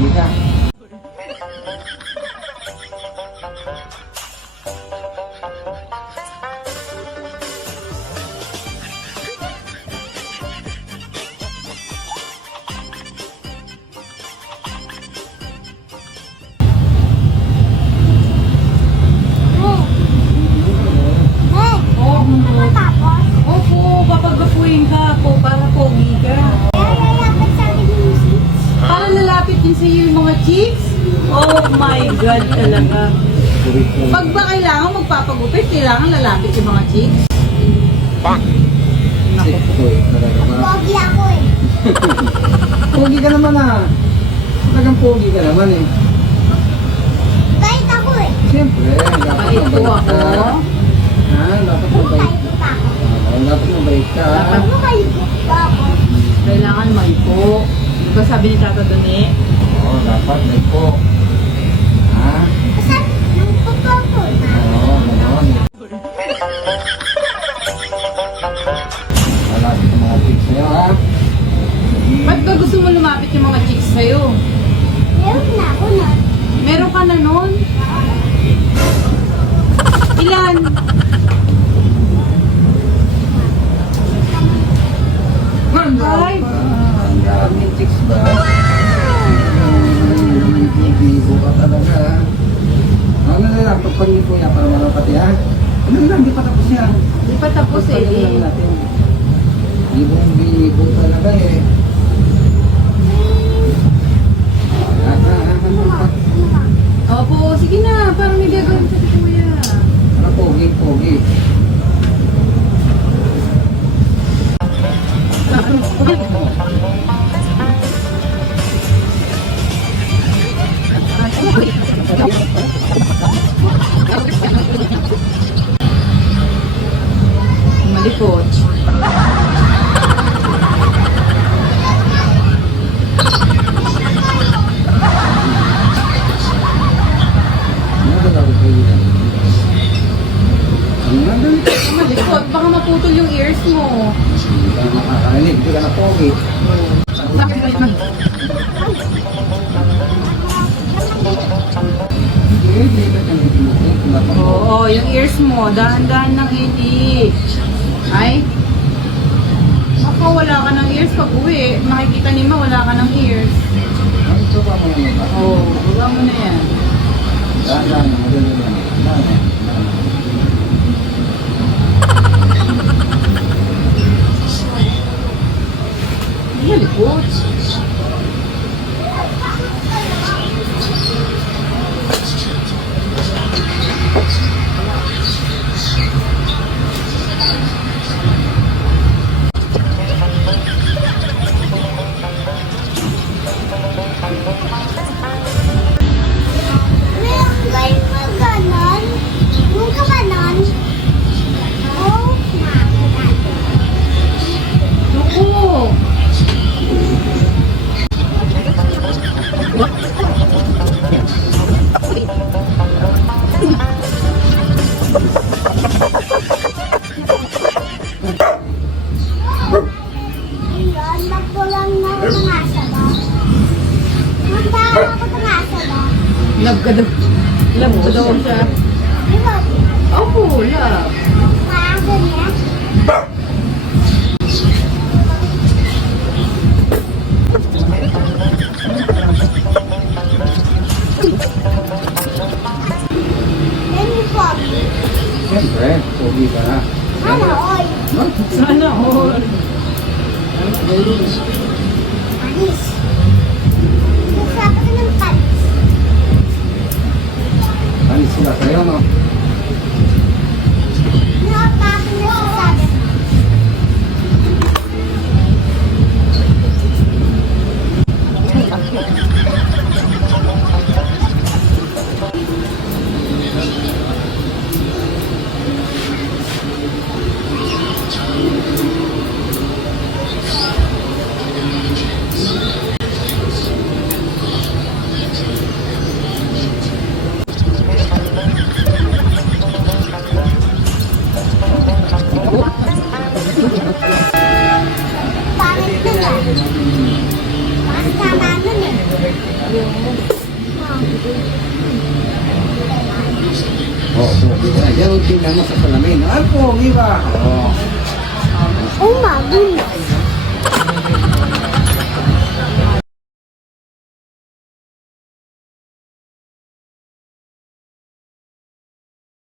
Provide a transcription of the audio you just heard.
一下。God talaga. Pag ba kailangan magpapagupit, kailangan lalapit yung mga chicks? Pogi ako eh. Pogi ka naman ah. Talagang pogi ka naman eh. Kahit ako eh. Siyempre, dapat Mait po mabait ako. ka. Ha? Dapat mabait. Dapat mabait ka. Dapat. Ano pa ako? Kailangan may po. Di ba sabi ni Tata Doni? Oo, dapat may po. Ha? Oo, gano'n. Wala sa mga tips sa'yo ha. Ba't ba gusto mo lumapit yung mga chicks sa'yo? Meron na ako na. Meron ka na nun? Ilan? Ka talaga. Ano na lang, pagpagin po yan para malapati ha. Ano na lang, di pa tapos yan. Di pa tapos eh. Pagpagin lang natin. Ibong talaga eh. Dali? Malikot. Baka maputol yung ears mo. Hindi ka makakarinig, hindi ka na pogi. Yung ears mo. Dahan-dahan ng hindi. Ay. Baka wala ka ng ears pag uwi. Makikita ni Ma, wala ka ng ears. Ang ito ba mo naman ba? Oo, oh, buga mo na yan. Na, madali lang. Meron Love ka daw. Love ko daw siya. Opo, love. Siyempre, pogi ka na. Ano, oy? Sana all. Panis. Sila sa'yo, no? Nakapapin na Oh. Pogi na. Diyan, tingnan mo sa salamin. Ah, pogi ba? Oh my goodness.